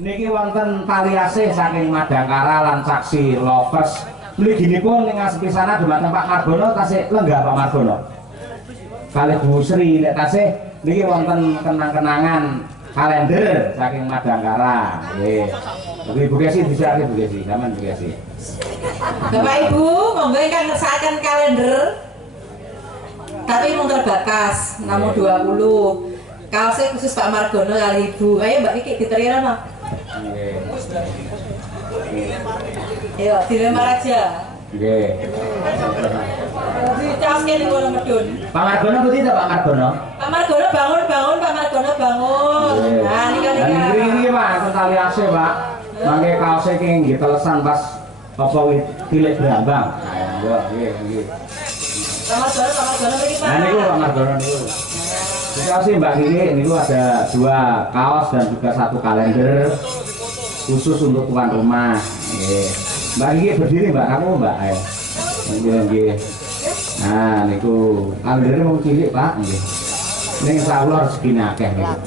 niki wonten variasi saking Madangkara lan saksi lovers. Mliginipun ing sepisana dumateng Pak Margono tasih lenggah Pak Margono. Kalih Bu Sri nek tasih niki wonten kenang-kenangan kalender saking Madangkara. Nggih. Ibu Kesi disiapke Bu Kesi, sampean Bu Kesi. Bapak Ibu, monggo ingkang ngersakaken kalender. Tapi mung terbatas nomor 20. Kaosnya khusus Pak Margono kali Ibu. Ayo Mbak Niki diterima Pak. Ayo dilempar aja. Nggih. Dicaske ning kono medun. Pak Margono putih ta Pak Margono? Pak Margono bangun, Pak Margono bangun. Nah, niki Pak, tali ase Pak. Mangke kaose iki nggih telesan pas apa tilik brambang. Nah, nggih. Pak Margono mriki Pak. Nah niku Pak Margono niku. Dikasih Mbak Kiki niku ada 2 kaos dan juga 1 kalender khusus untuk tuan rumah. Nggih. Mbak Kiki berdiri Mbak, kamu Mbak. Ayo. Nggih. Nah niku kalendernya mau cilik Pak. Nggih. Ning insyaallah rezekine akeh niku.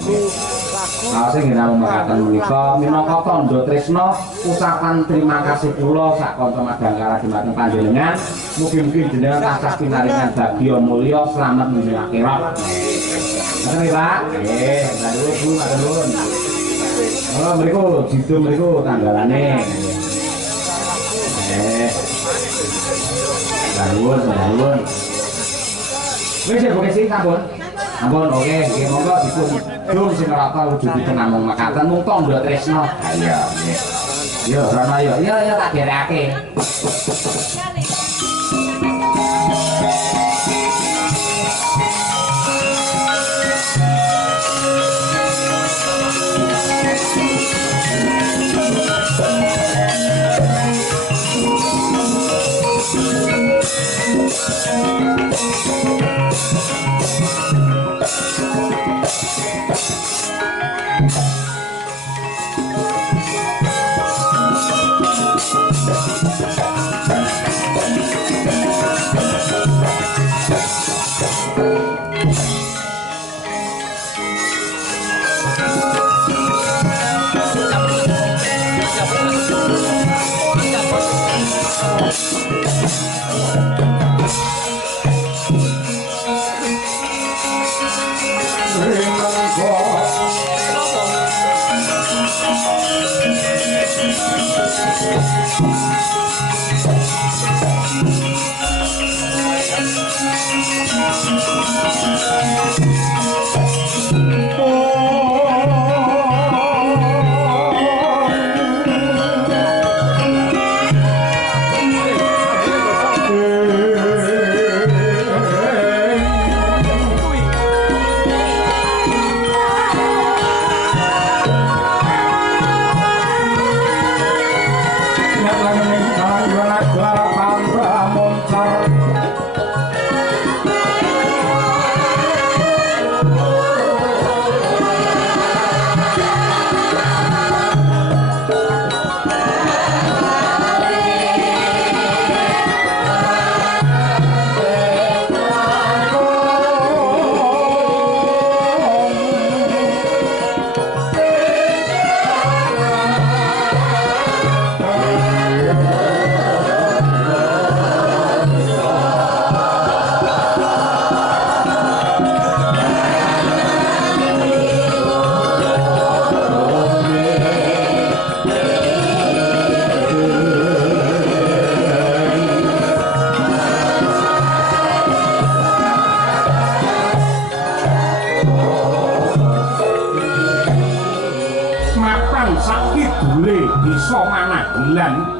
Kaosnya nggih namung mekaten menika minangka tandha tresna ucapan terima kasih kula sak kanca Madangkara dumateng panjenengan. Mugi-mugi jenengan tansah pinaringan bagya mulya slamet menuju akhirat. Ngoten Pak. Nggih, matur Bu, matur nuwun. Oh, mriku jitu mriku tanggalane. Nuwun. Wis ya Bu Kesi sampun. Ampun, oke, nggih monggo dipun dum sing rata wujudipun namung mekaten mung tandha tresna. Ha iya, nggih. Yo, rono yo. Yo tak derekake.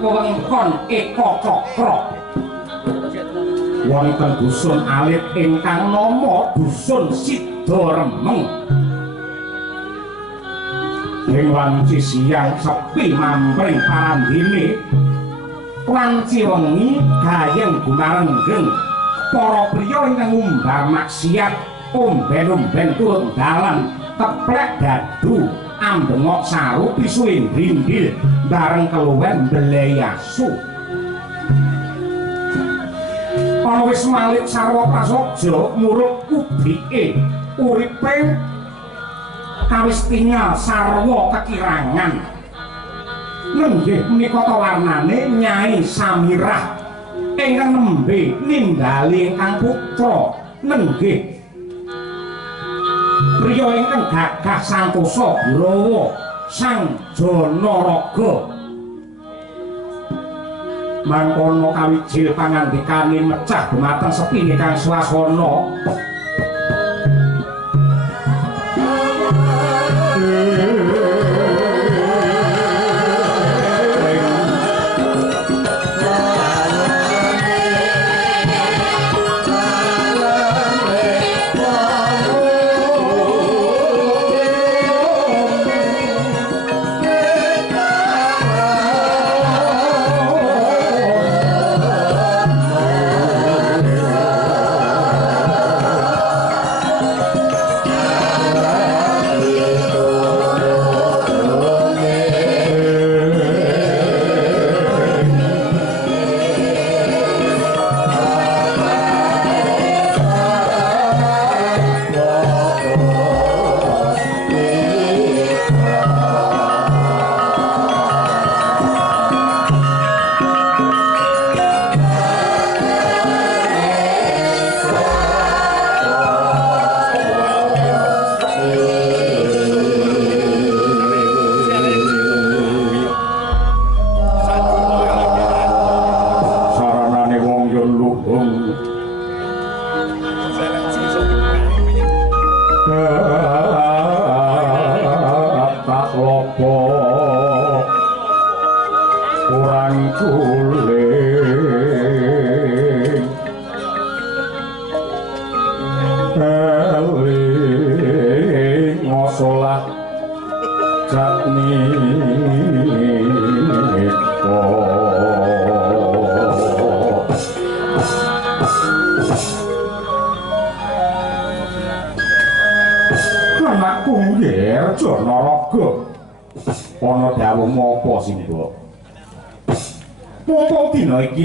wewengkon Eka Cakra wonten dusun alit ingkang nama Dusun Sidaremeng ing wanci siang sepi mampring parandene wanci wengi gayeng gumarenggeng para priya ingkang ngumbar maksiat omben-omben turut dalan keplek dadu ambengok saru pisu indrindil bareng keluwen beleyasu ana wis malih sarwa prasaja muruk ubike uripe kawis tinggal sarwa kekirangan Nenggih menika ta warnane Nyai Samirah ingkang nembe ninggali ingkang putra. Nenggih priya ingkang gagah santosa Birawa Sang Janaraga. Mangkono kawijil pangandikane mecah dumateng sepine kang swasana.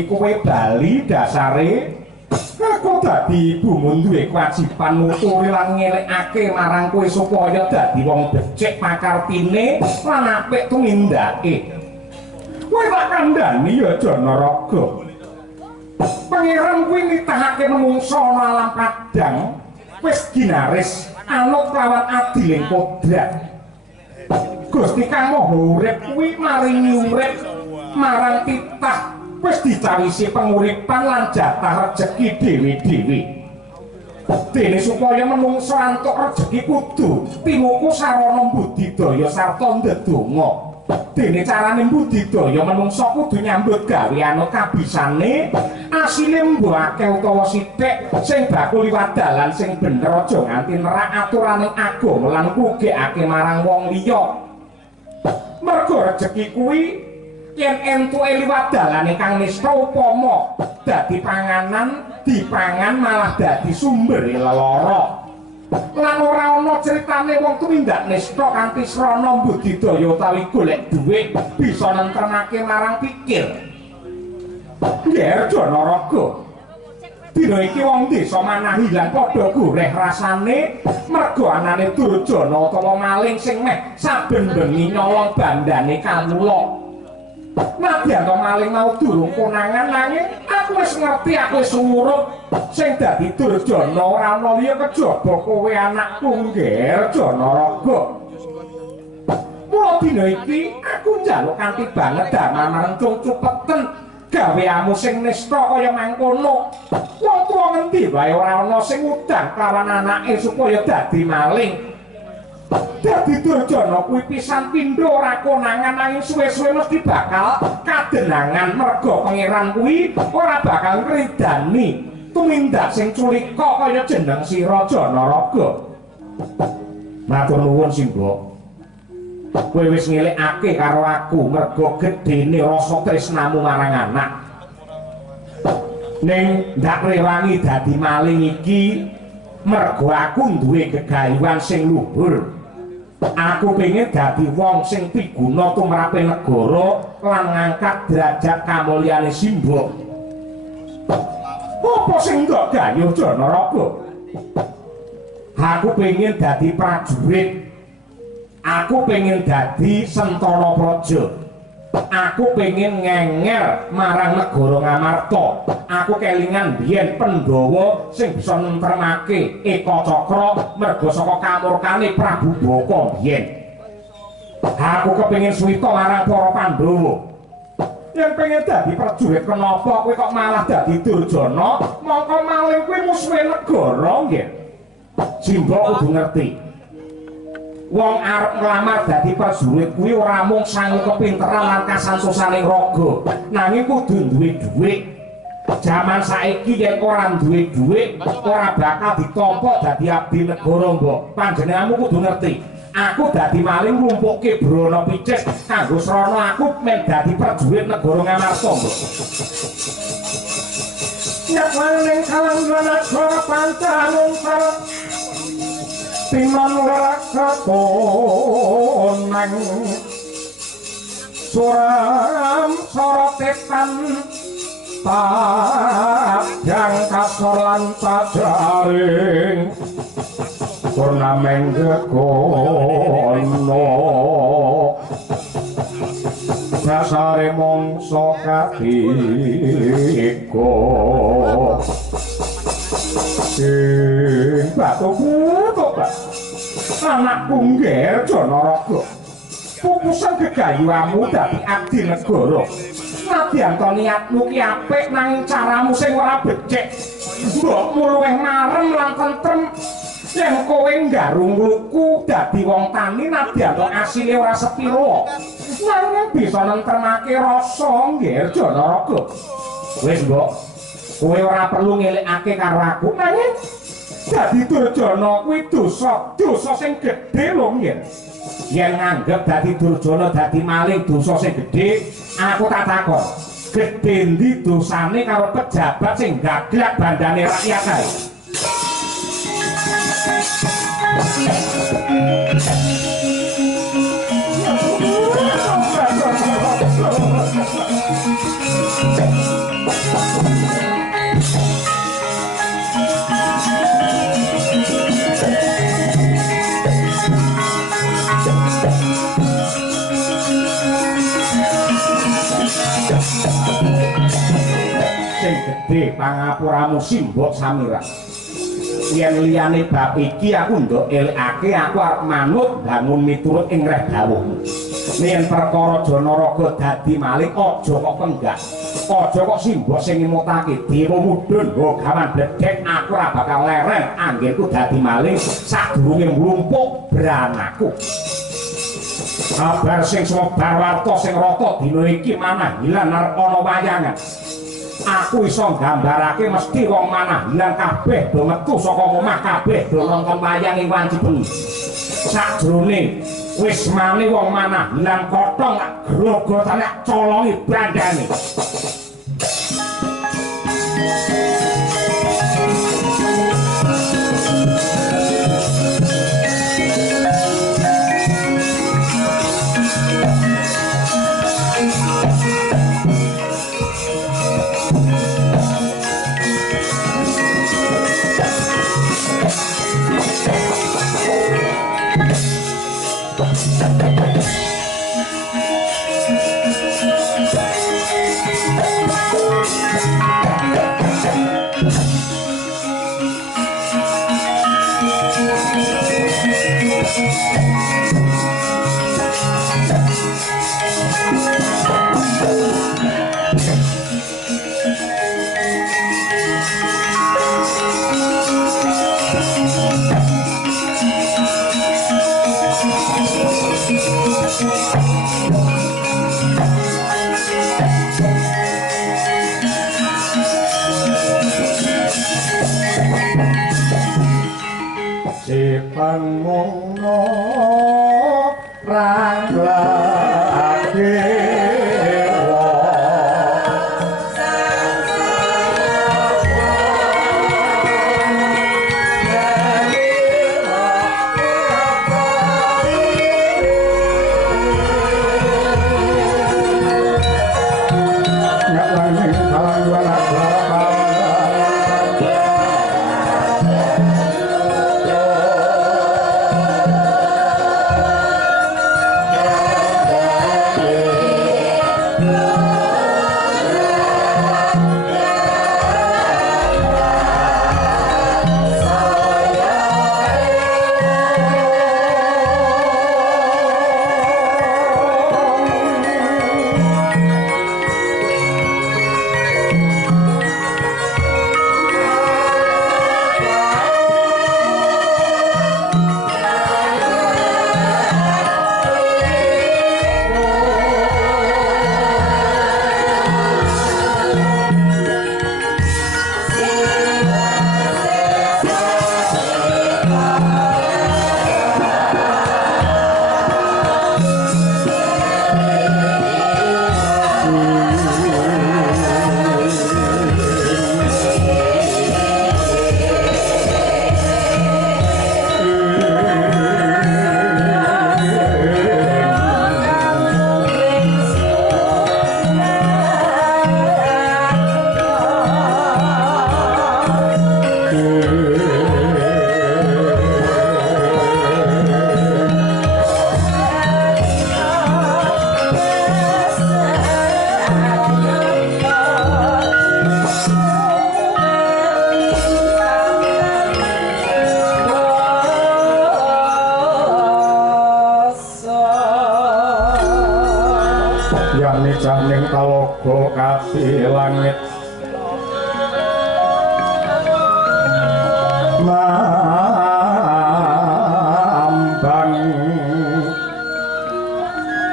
Kowe bali dasare aku dadi ibumu duwe kewajiban nuturi lan ngelekake marang kowe supaya dadi wong becik pakartine lan apik tumindake. Kowe tak kandhani ya Janaraga. Pangeran kuwi nitahake menungsa ana alam kadang wis ginaris anut lawan adiling kodrat. Gusti Kang Maha Urip kuwi maringi urip marang titah wis dicawisi penguripan lan jatah rejeki dhewe-dhewe. Dene supaya menungsa antuk rejeki kudu tinuku sarana budidaya sarta ndedonga. Dene carane budidaya menungsa kudu nyambut gawe anut kabisane, asile mbuake utawa sithik sing bakul liwat dalan sing bener aja nganti nerak aturaning agama lan krugekake marang wong liya. Mergo rejeki kuwi yen entuke liwat dalane kang nista upama dadi panganan dipangan malah dadi sumber lelara. Lan ora ana critane wong tumindak nista kanthi srana budidaya utawi golek dhuwit bisa nentremake marang pikir. Nggih Janaraga. Dina iki wong desa manah ilang padha goreh rasane mergo anane Durjana utawa maling sing meh saben bengi nyolong bandane Kamula. Nadyan to maling mau durung konangan nanging aku wis ngerti aku wis surup sing dadi Durjana ora ana liya kejaba kowe anakku nggih Janaraga. Mula dina iki aku njaluk kanthi banget damel marang cung cupeten gaweamu sing nista kaya mangkono. Wong tuwa ngendi wae ora ana sing udan kalawan anake supaya dadi maling. Dadi Durjana kuwi pisan pindho ora konangan nanging suwe-suwe mesti bakal kadenangan merga pangeran kuwi ora bakal ngridani tumindak sing culika kaya jeneng sira Janaraga. Matur nuwun Simba. Kowe wis ngelekake karo aku merga gedene rasa tresnamu marang anak. Ning ndak rewangi dadi maling iki merga aku duwe gegayuhan sing luhur. Aku pengen dadi wong sing piguna tumrape negara lan ngangkat derajat kamulyane Simba. Apa sing ndak gayuh Janaraga? Aku pengen dadi prajurit. Aku pengen dadi Sentara Praja. Aku pengen ngenger marang negara Ngamarta. Aku kelingan biyen Pandhawa sing bisa nentremake Eka Cakra merga saka kamurkane Prabu Baka biyen. Aku kepengin suwita marang para Pandhawa. Yen pengen dadi prajurit kenapa kowe kok malah dadi Durjana? Mongko maling kuwi musuhe negara nggih. Simbok kudu ngerti. Wong arep nglamar dadi prajurit kuwi ora mung sangu kepinteran lan kasantosaning raga, nanging kudu duwe dhuwit. Jaman saiki yen ora duwe dhuwit, ora bakal ditampa dadi abdi negara, Mbok. Panjenenganmu kudu ngerti. Aku dadi maling nglumpukke Brana Picis kanggo srana aku men dadi prajurit negara Ngamarta, Mbok. Nek maling kalang negara pancanung sareng Timan lakatonang suram sorotetan padang kasor lan pajaring purnameng gegono dasare mongso katiko batu butuh Pak anakku ngger Janaraga pupusan gegayuamu dadi abdi negara nadyan to niatmu ki apik nanging caramu sing ora becik mbokmu luwih marem lan tentrem yen kowe nggarung luku dadi wong tani nadyan to asile ora sepiro nanging bisa nentremake rasa ngger Janaraga wis mbok kowe ora perlu ngelikake karo aku nanging dadi Durjana kuwi dosa sing gedhe lho yen nganggep dadi Durjana dadi maling dosa sing gedhe aku tak takon gedhe ndi dosane karo pejabat sing gaglak bandane rakyat kae gede pangapuramu Simbok Samira yen liyane bab iki aku ndok elikake aku arep manut bangun miturut ing reh dawuhmu yen perkara Janaraga dadi maling aja kok penggak aja kok Simbok sing ngimutake dewa mudhun gawan bledhek aku ora bakal leren anggenku dadi maling sadurunge mlumpuk branaku kabar sing sumebar warta sing rata dina iki manah hilang arep ana wayangan aku iso nggambarake mesti wong manah hilang kabeh do metu saka omah kabeh do nonton wayang ing wanci bengi sakjroning wis mane wong manah hilang kothong grogotane colongi brandane Pangmono ranglake janing talaga kati langit mambang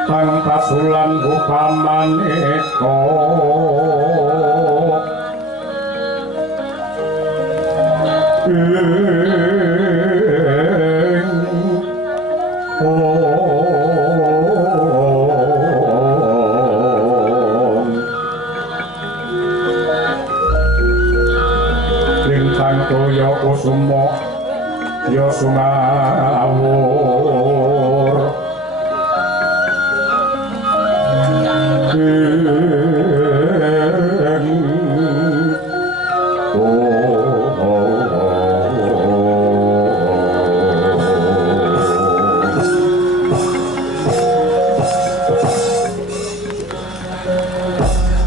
kang pasulan upamaneka Sumo yo sumawur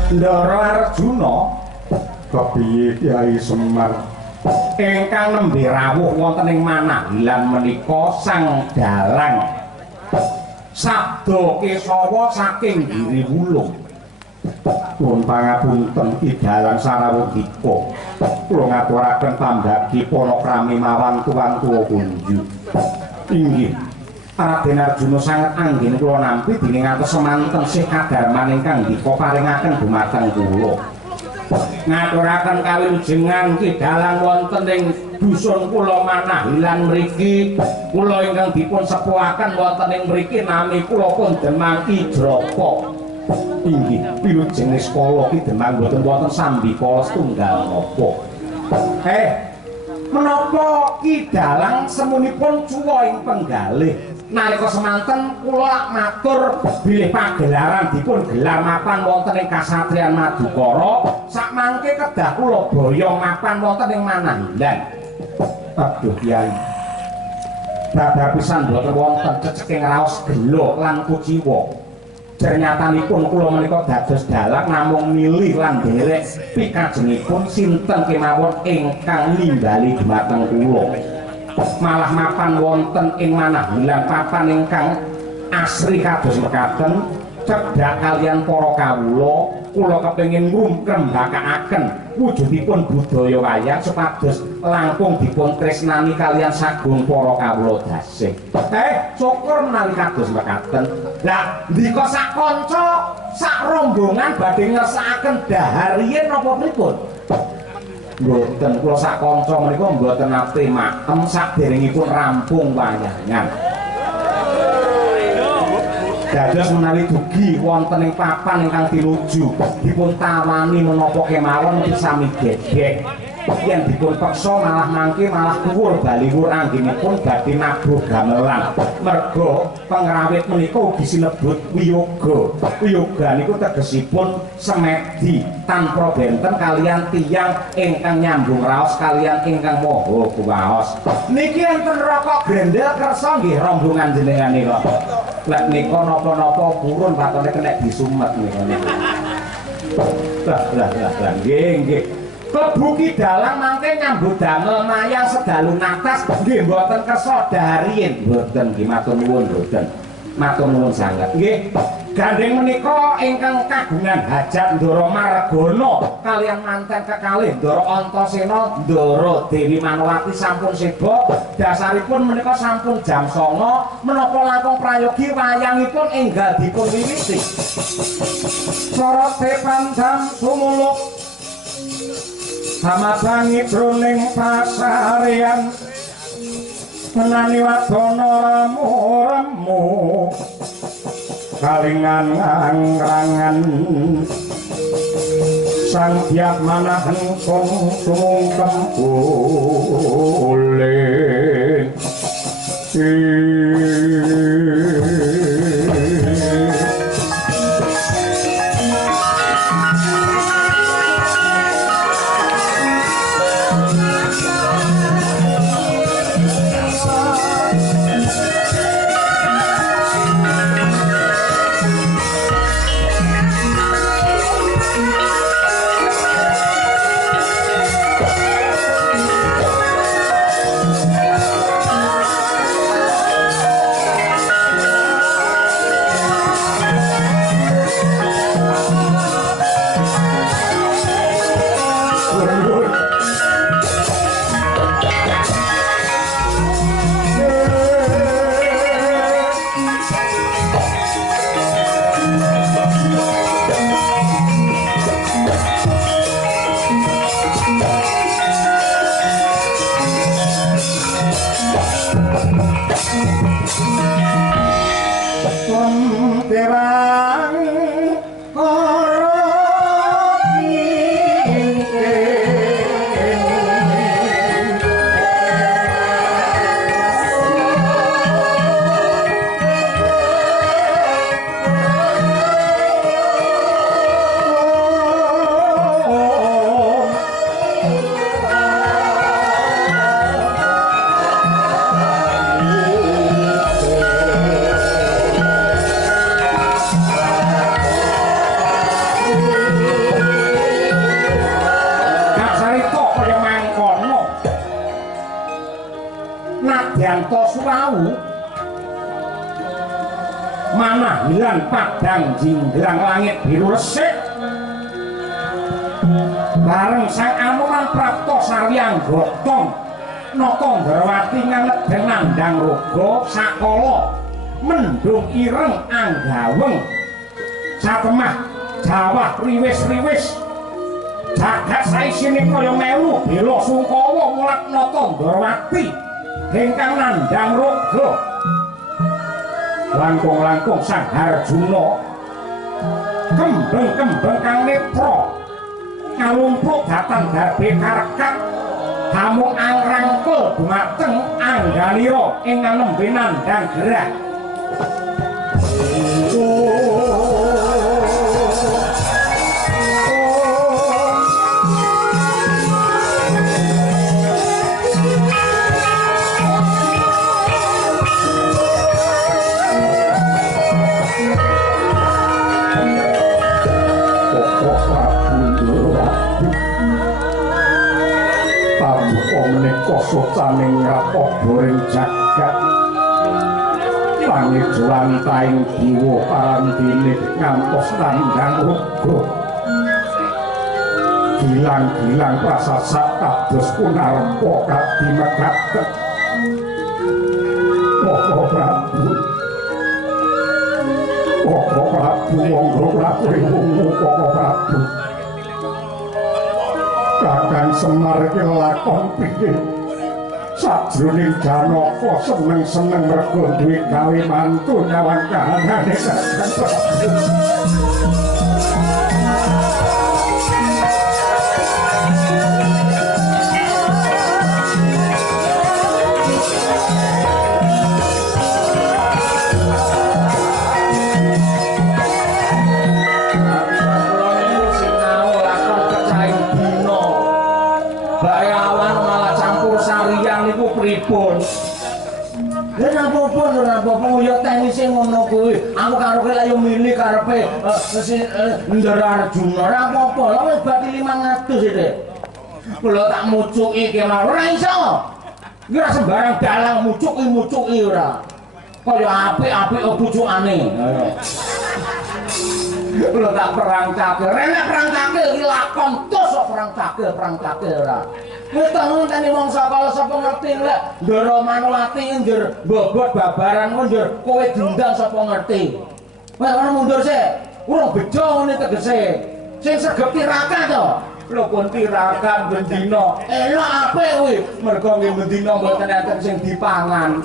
Ndara Arjuna kepiye Kyai Semar ingkang nembe rawuh wonten ing Manahilan menika sang dalang sabda Kesawa saking Giri Wulung. Nuwun pangapunten Ki Dalang Sarawuhika. Kula ngaturaken pambagi panakrami mawon tuan tuwa kunju. Inggih. Raden Arjuna sanget anggen kula nampi dening ngantos semanten sih kadarman ingkang dika paringaken dumateng kula. Ngaturaken kawilujengan Ki Dalang wonten ing dusun kula Manahilan mriki. Kula ingkang dipun sepuhaken wonten ing mriki nami kula pun Demang Ijrapa. Inggih, wilujeng kala Ki Demang boten wonten sambikala setunggal napa. Menapa Ki Dalang semunipun cuwa ing penggalih nalika semanten kula matur bilih pagelaran dipun gelar mapan wonten ing kasatriyan Madukara sakmangke kedah kula boyong mapan wonten ing Manahilan. Aduh Kyai, badhe pisan boten wonten ceceking raos gelo lan kuciwa. Jernyatanipun kula menika dados dalang namung milih lan derek pikajengipun sinten kemawon ingkang nimbali dhumateng kula. Malah mapan wonten ing Manahilan papan ingkang asri kados mekaten cedhak kalian para kawula kula kepengin ngrembakakaken wujudipun budaya wayang supados langkung dipun tresnani kalian sagung para kawula dasih. Syukur menawi kados mekaten. Lah ndika sak kanca sak rombongan badhe ngersakaken dahar riyin napa pripun? Mboten, kula sak kanca menika mboten nate matem saderengipun rampung wayangan. Dados menawi dugi wonten ing papan ingkang tinuju dipun tawani menapa kemawon sami gedhek. Yen dipun peksa malah mangke malah kuwur baliwur anggenipun badhe nabuh gamelan. Merga pengrawit menika ugi sinebut wiyoga. Wiyoga niku tegesipun semedi tanpa benten kalian tiyang ingkang nyambung raos kalian ingkang maha kuwaos. Niki enten rokok grendel kersa nggih rombongan jenengan nika. Lek nika napa-napa purun patone kena disumet nika. Lah nggih. Klebu Ki Dalang mangke nyambut damel mayang sedalu natas nggih mboten kersa dahariyin. Mboten nggih matur nuwun mboten. Matur nuwun sanget. Nggih. Gandeng menika ingkang kagungan hajat Ndara Margana kaliyan manten kekalih Ndara Antasena, Ndara Dewi Manowati sampun seba. Dasaripun menika sampun jam 09.00 menapa langkung prayogi wayangipun enggal dipun wiwiti. Sorote pandang sumuluk Hamabangi jroning pasarean menani wadana remu-remu kalingan angrangan sang biak manahen kong sumungkem ulin Terang mana hilang padang jinggrang langit biru resik bareng sang Anoman Prapto Saryang Gotong Notong Darwati nganget dengan nandang rogo sakolo mendung ireng anggaweng satemah Jawa riwis-riwis jagat saisine kaya melu bela Sungkawa mulat Notong Darwati ingkang nandang rogo langkung-langkung sang Harjuna kembang-kembang kang netra ngalumpruk dhateng darbe karkat hamung angrangkul dumateng anggalira ing nembe nandang gerah socaning rapok goreng jagat langit lantaing diwa parantine ngantos nandang rogo gilang-gilang prasasat kados kunarpa kadimekaten Koko Prabu monggo Prabu Koko Prabu Kakang Semar iki lakon piye sajroning Janaka seneng-seneng mergo duwe gawe mantu nyawang kahanane Kakang Prabu pripun lha apa-apa yo tenise ngono kuwi aku karo kowe yo milih karepe Ndara Arjuna ora apa-apa lha wis bati 500 iki kula tak mucuki ki ora iso iki ora sembarang dalang mucuki ora kaya apik-apik pucukane kula tak perangkake renek perangkake iki lakon tos kok perangkake ora wis tangane wong sapa ngerti lek Ndara Manowati njur bobot babaran njur kowe diundang sapa ngerti wis ora mundur sik urung bejo ngene tegese sing sregep tirakat to lho pun tirakat bendina elok apik kuwi mergo nggih bendina mboten enten sing dipangan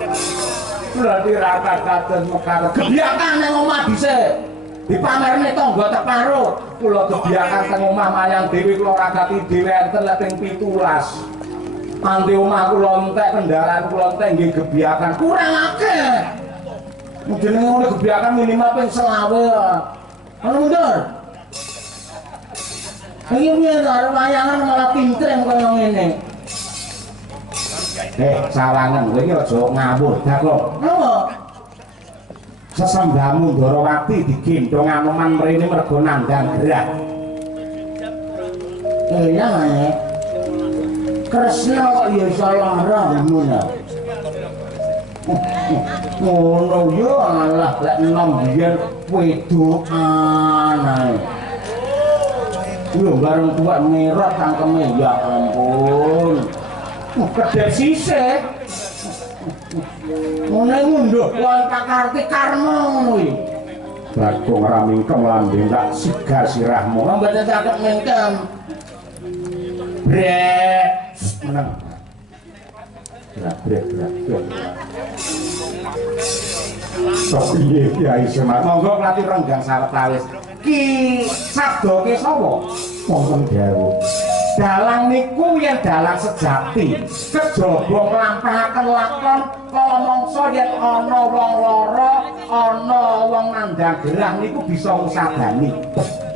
lha tirakat kados mekar gebyakan ning omah dhisik dipamerne tangga teparut kula gebyakan teng omah mayang dhewe kula ragati dhewe enten lek ping 17 nanti omah kula entek kendaraan kula entek nggih gebyakan kurang akeh jenenge ngene gebyakan minimal ping 20 ana mundur iki piye karo wayangan malah pintreng kaya ngene sawangan kowe iki aja ngawur dak kok napa sesambahmu Ndarawati digendhong Anoman mrene mergo nandang gerah. Iya ngene. Kresna kok ya iso lara ngono. Ngono yo alah lek enom biyen wedokan ae. Yo bareng tuwek merot cangkeme ya ampun. Kedep sisih. Ngene ngunduh wong pakarti karma ngono iki. Bagong ora mingkem lambe tak sigar sirahmu. Mboten saged mingkem. Brek meneng. Gerak. Sok piye Kyai Semar? Monggo Prati Renggang sawetawis. Ki sabda ki sapa? Wonten dawuh. Dalang niku yen dalang sejati, kejaba nglampahaken lakon kala mangsa yen ana wong lara, ana wong nandhang gerah niku bisa ngusadani.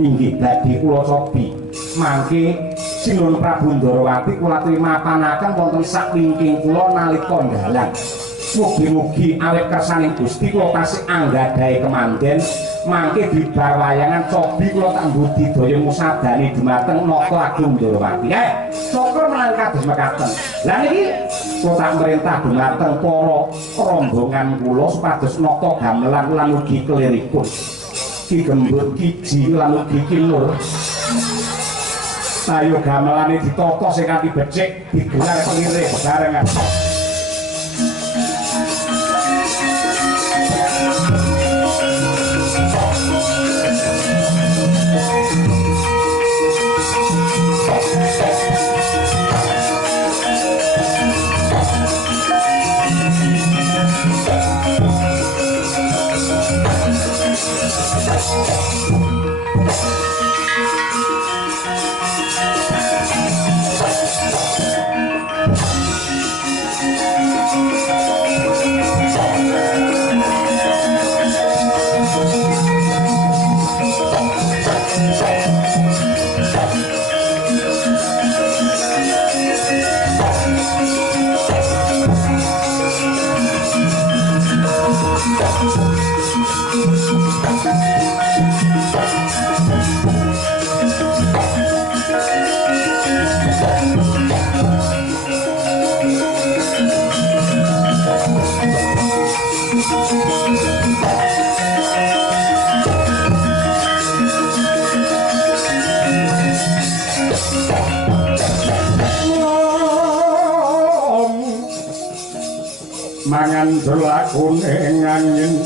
Inggih dadi kula cobi. Mangke Sinuhun Prabu Ndarawati kula trimapanaken wonten sak wingking kula nalika dalang. Mugi-mugi awit kersaning Gusti kula tasih anggadhahi kemanden mangke bibar wayangan cobi kula tak budidaya musadani dumateng Nata Agung Ndarawati. Syukur menawi kados mekaten. Lah niki kula tak merintah dumateng para rombongan kula supados nata gamelan lan ugi keliripun. Ki Gembut Kiji lan ugi Ki Nur. Ayo gamelane ditata sing kanthi becik digelar pengiring bebarengan. Mangan berlakune ngangin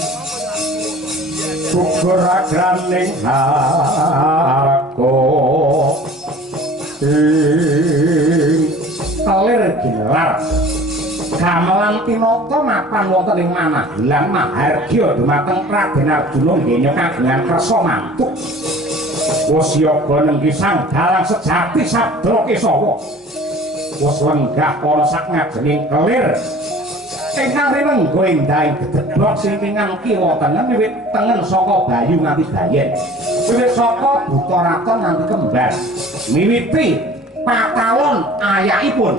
gugur agraning harko kelir ginelar gamelan tinata mapan wonten ing manah Gelang Mahargya dumateng Raden Arjuna nggenya kagungan kersa mantuk wasyaga nenggi sang dalang sejati sabda Kesawa wis lenggah ana sak ngajening kelir ingkang rinengga endahing gedhebok sing pingan kiwa tengen wiwit tengen saka Bayu nganti Bayen wiwit saka Buta Raton nganti Kembar miwiti pakalon ayakipun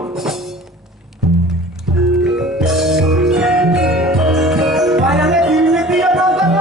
wayange diwiwiti ya nonton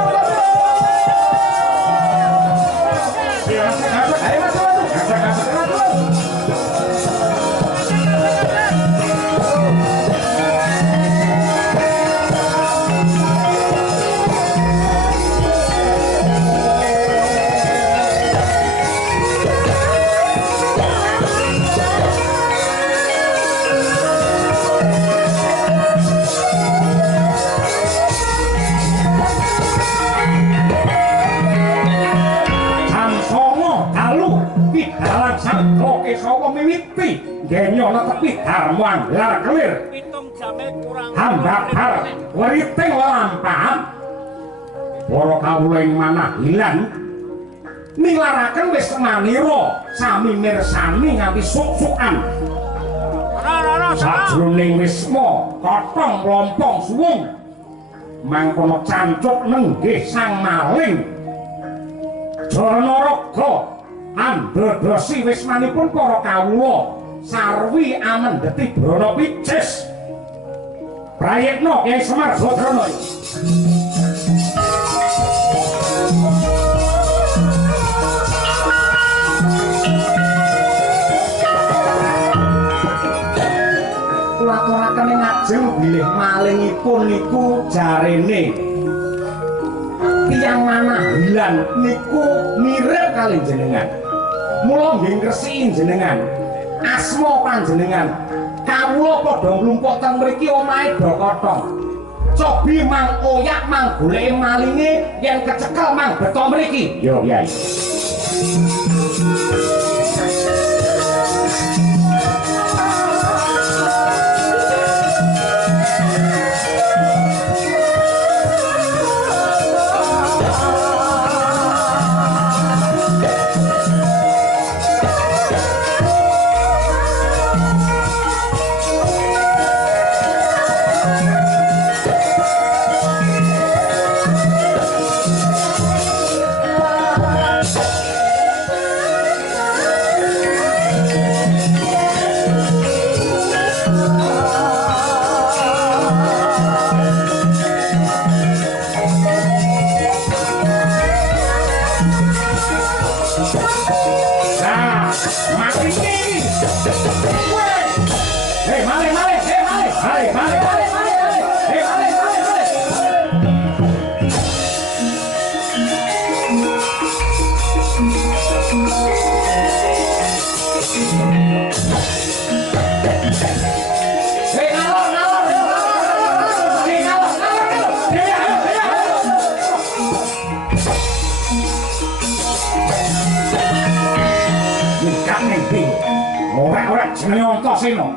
Kesawa miwiti ngenyono tepi darmang lar kelir hambabar weriting lampahan para kawula ing manah hilang nilaraken wis manira sami mirsani nganti suk-sukan sajroning wisma kotong lompong suwung mangkono cancuk nenggih sang maling Janaraga andhodosi wismanipun para kawula sarwi amendheti brana picis prayekna Kyai Semar Badrana kula aturaken ngajeng bilih malingipun niku jarene tiyang manah hilang niku mirip kalih jenengan mula nggih ngresiki jenengan asma panjenengan kawula padha nglumpuk teng mriki omahe Dokotong cobi mang oyak mang goleki malinge yen kecekel mang beto mriki yo Kyai Sino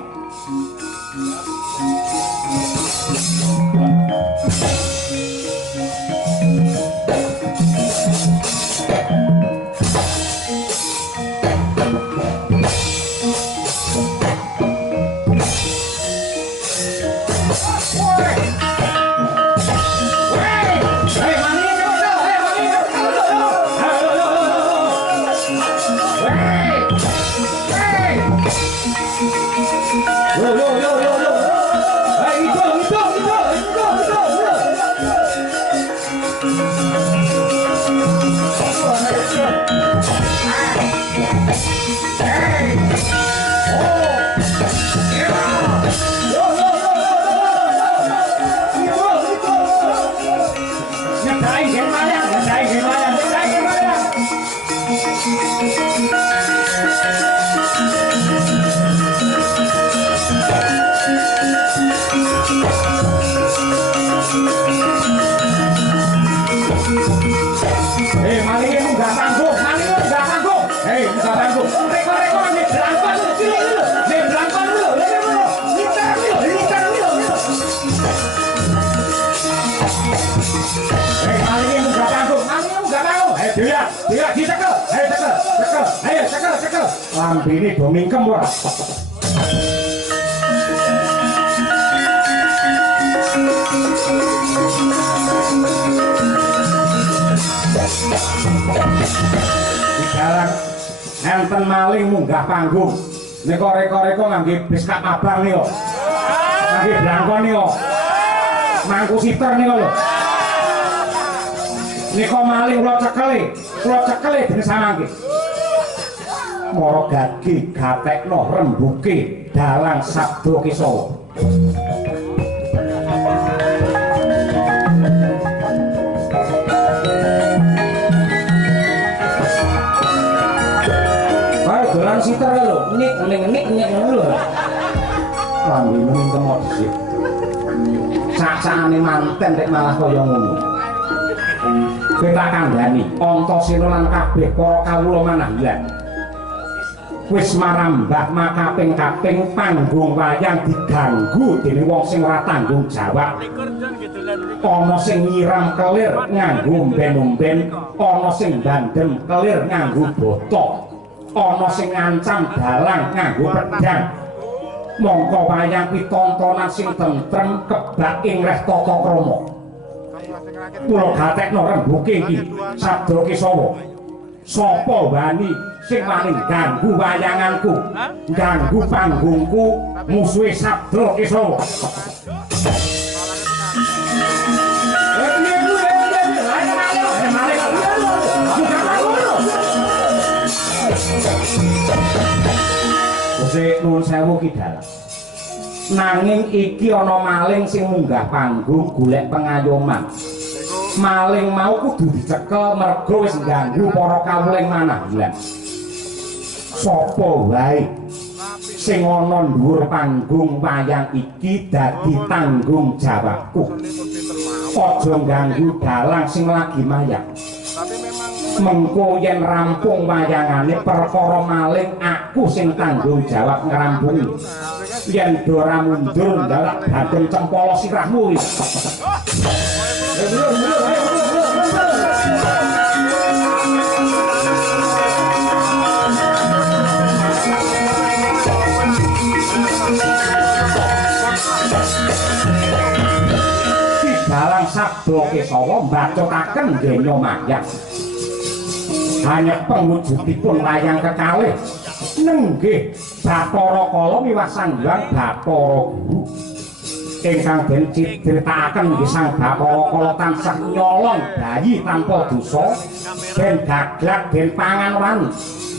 lambene do mingkem ora. Digarang enten maling munggah panggung. Nika reko-reko ngangge biskak abang nika. Ngangge blangkon nika. Mangku siter nika lho. Nika maling kula cekeli dene samangke. Mara gagi gatekno rembuke dalang sabda Kesawa. Ayo dolan siter lho, nik lho. Lambene mingkem dhisik. Sak-sakane manten rek malah kaya ngono. Kowe tak kandhani, Antasena lan kabeh para kawula manahlan. Wis marambah makaping-kaping panggung wayang diganggu dening wong sing ora tanggung jawab. Ana sing nyiram kelir nganggo umben-umben, ana sing bandem kelir nganggo botok, ana sing ngancam dalang nganggo pedhang. Mongko wayang pitontonan sing tentrem kebak ing reh tata krama. Kula gatekno rembuke iki sabda Kesawa. Sapa wani sing paling ganggu wayanganku, ganggu panggungku, musuhe sabda Kesawa. Sik nuwun sewu Ki Dalang. Nanging iki ana maling sing munggah panggung golek pengayoman. Maling mau kudu dicekel mergo wis ngganggu para kawuling manahlan. Sapa wae sing ana dhuwur panggung wayang iki dadi tanggung jawabku. Aja ganggu dalang sing lagi mayang. Mengko yen rampung wayangane perkara maling aku sing tanggung jawab ngrampungi. Yen dora mundur ndalak badhe cempala sirahmu iki. sabda Kesawa mbacotaken donya mayang. Hanya pengwujudipun wayang kekalih nenggih Bathara Kala miwah Sanghyang Bathara Guru ingkang den critakaken nggih Sang Bathara Kala tansah nyolong bayi tanpa dosa ben gaglak ben pangan wani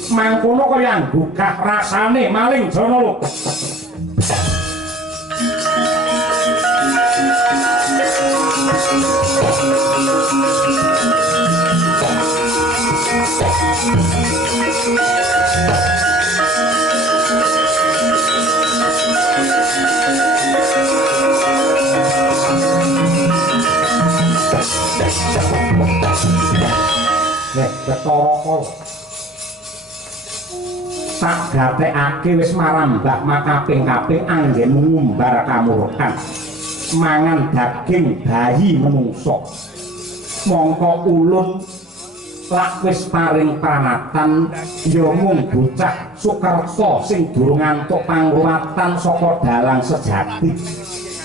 mangkono kaya nggugah rasane maling jana lho. Bathara Kala tak gatekake wis marambah makaping-kaping anggenmu ngumbar kamurkan mangan daging bayi menungso mongko ulun lak wis paring pranatan ya mung bocah Sukerta sing durung antuk pangruwatan saka dalang sejati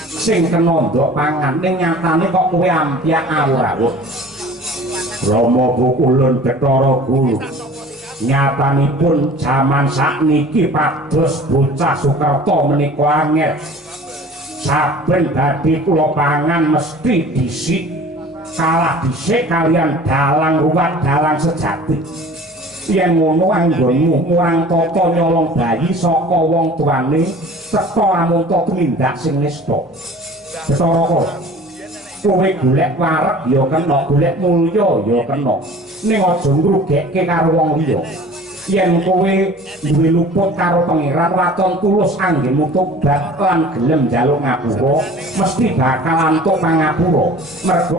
sing kena ndok pangan ning nyatane kok kowe ampyak awur-awur. Rama ulun Bathara Guru nyatanipun jaman sakniki pados bocah Sukerta menika angel saben badhe kula pangan mesti dhisik kalah dhisik kalian dalang ruwat dalang sejati yen ngono anggonmu murang tata nyolong bayi saka wong tuane teka amunta tumindak sing nista. Bathara Kala kowe golek wareg ya kena, golek mulya ya kena. Ning aja ngrugekke karo wong liya. Yen kowe duwe luput karo pangeran waton tulus anggenmu tobat lan gelem njaluk ngapura, mesti bakal antuk pangapura. Mergo